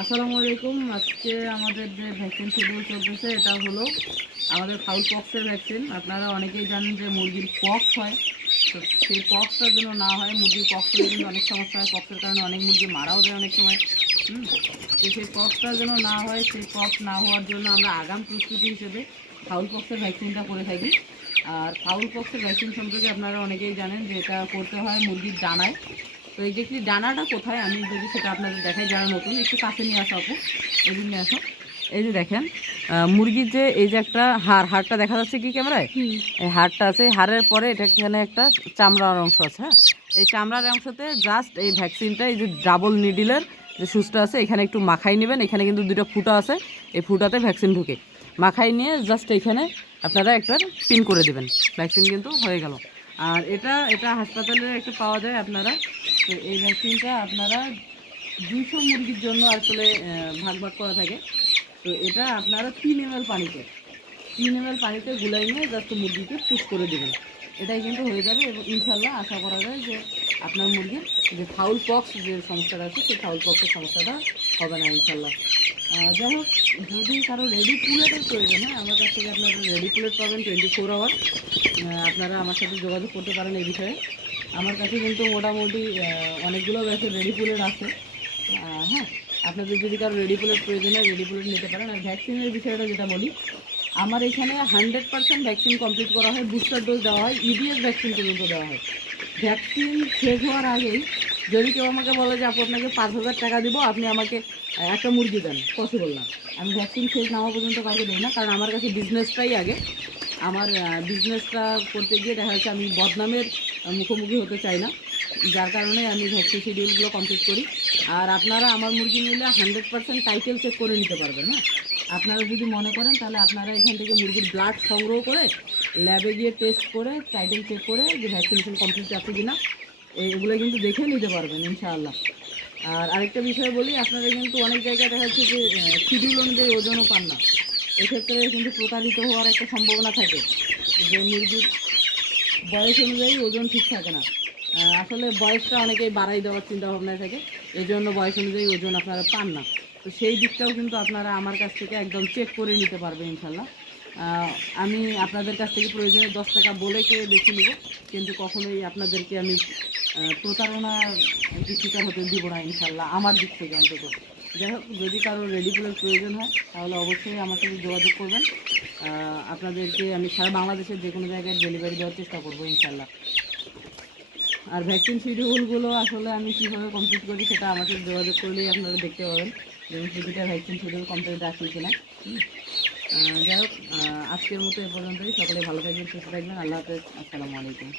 আসসালামু আলাইকুম। আজকে আমাদের যে ভ্যাকসিন শিডিউল চলতেছে, এটা হলো আমাদের ফাউল পক্সের ভ্যাকসিন আপনারা অনেকেই জানেন যে মুরগির পক্স হয়। তো সেই পক্সটা যেন না হয়, মুরগির পক্স হলে কিন্তু অনেক সমস্যা হয়। পক্সের কারণে অনেক মুরগি মারাও যায় অনেক সময়। হুম? তো সেই পক্সটা যেন না হয়, সেই পক্স না হওয়ার জন্য আমরা আগাম প্রস্তুতি হিসেবে ফাউল পক্সের ভ্যাকসিনটা করে থাকি। আর ফাউল পক্সের ভ্যাকসিন সম্পর্কে আপনারা অনেকেই জানেন যে এটা করতে হয় মুরগির ডানায়। তো এই যে কি ডানাটা কোথায়? আমি যদি সেটা আপনাদের দেখাই যারা নতুন একটু কাছে নিয়ে আসো আপু। এই নিয়ে আসো। এই যে দেখেন মুরগির যে এই যে একটা হাড় হাড়টা দেখা যাচ্ছে কি ক্যামেরায়? এই হাড়টা আছে হাড়ের পরে এটা এখানে একটা চামড়ার অংশ আছে হ্যাঁ? এই চামড়ার অংশতে জাস্ট এই ভ্যাকসিনটা এই যে ডাবল নিডিলের যে সুচটা আছে এখানে একটু মাখাই নেবেন। এখানে কিন্তু দুটো ফুটা আছে এই ফুটাতে ভ্যাকসিন ঢুকে। মাখাই নিয়ে জাস্ট এখানে আপনারা একটা পিন করে দেবেন। ভ্যাকসিন কিন্তু হয়ে গেল। আর এটা এটা হাসপাতালে একটা পাওয়া যায় আপনারা। তো এই ভ্যাকসিনটা আপনারা দুইশো মুরগির জন্য আসলে ভাগ ভাগ করা থাকে। তো এটা আপনারা তিন এম পানিতে, তিন এম পানিতে গুলাই নিয়ে জাস্ট মুরগিকে পুশ করে দেবেন। এটাই কিন্তু হয়ে যাবে এবং ইনশাল্লাহ আশা করা যায় যে আপনার মুরগির যে ফাউল পক্স যে সমস্যাটা আছে, সেই ফাউল পক্সের সমস্যাটা হবে না ইনশাল্লাহ। যাই হোক, যদি কারও রেডি পুলেটের প্রয়োজন হয়, আমার কাছ থেকে আপনারা রেডি পুলেট পাবেন টোয়েন্টি ফোর আওয়ার আপনারা আমার সাথে যোগাযোগ করতে পারেন এই বিষয়ে। আমার কাছে কিন্তু মোটামুটি অনেকগুলো ব্যাচের রেডি পুলেট আছে। হ্যাঁ আপনাদের যদি কারও রেডি পুলেট প্রয়োজন হয় রেডি পুলেট নিতে পারেন। আর ভ্যাকসিনের বিষয়টা যেটা বলি, আমার এখানে হান্ড্রেড পার্সেন্ট ভ্যাকসিন কমপ্লিট করা হয় বুস্টার ডোজ দেওয়া হয় ইডিএস ভ্যাকসিন পর্যন্ত দেওয়া হয়। ভ্যাকসিন শেষ হওয়ার আগেই যদি কেউ আমাকে বলে যে, আপু, আপনাকে পাঁচ হাজার টাকা দিব, আপনি আমাকে একটা মুরগি দেন। পসিবল না। আমি ভ্যাকসিন শেষ না হওয়া পর্যন্ত কাউকে দিই না, কারণ আমার কাছে বিজনেসটাই আগে। আমার বিজনেসটা করতে গিয়ে দেখা যাচ্ছে আমি বদনামের মুখোমুখি হতে চাই না। যার কারণে আমি ভ্যাকসিন শিডিউলগুলো কমপ্লিট করি। আর আপনারা আমার মুরগি নিলে হান্ড্রেড পার্সেন্ট টাইটেল চেক করে নিতে পারবেন হ্যাঁ? আপনারা যদি মনে করেন, তাহলে আপনারা এখান থেকে মুরগির ব্লাড সংগ্রহ করে ল্যাবে গিয়ে টেস্ট করে টাইটেল চেক করে যে ভ্যাকসিনেশন কমপ্লিট আছে কিনা এগুলো কিন্তু দেখে নিতে পারবেন, ইনশাআল্লাহ। আর আরেকটা বিষয় বলি, আপনারা কিন্তু অনেক জায়গায় দেখা যাচ্ছে যে শিডিউল অনুযায়ী ওজনও পান না। এক্ষেত্রে কিন্তু প্রতারিত হওয়ার একটা সম্ভাবনা থাকে যে মুরগির বয়স অনুযায়ী ওজন ঠিক থাকে না। আসলে বয়সটা অনেকেই বাড়াই দেওয়ার চিন্তা ভাবনায় থাকে এই জন্য বয়স অনুযায়ী ওজন আপনারা পান না। তো সেই দিকটাও কিন্তু আপনারা আমার কাছ থেকে একদম চেক করে নিতে পারবেন ইনশাল্লাহ আমি আপনাদের কাছ থেকে প্রয়োজনে দশ টাকা বলে কে দেখে নিব, কিন্তু কখনোই আপনাদেরকে আমি প্রতারণার শিকার হতে দিব না ইনশাল্লাহ আমার দিক থেকে অন্তত। যাই হোক, যদি কারও রেডিকুলের প্রয়োজন হয়, তাহলে অবশ্যই আমার সাথে যোগাযোগ করবেন। আপনাদেরকে আমি সারা বাংলাদেশের যে কোনো জায়গায় ডেলিভারি দেওয়ার চেষ্টা করব ইনশাল্লাহ আর ভ্যাকসিন শিডিউলগুলো আসলে আমি কীভাবে কমপ্লিট করি, সেটা আমাকে যোগাযোগ করলেই আপনারা দেখতে পাবেন যে আমি প্রতিটা ভ্যাকসিন শিডিউল কমপ্লিট রাখি কিনা। যাই হোক আজকের মতো এ পর্যন্তই। সকলে ভালো থাকবেন, সুস্থ থাকবেন। আল্লাহ হাফেজ। আসসালামু আলাইকুম।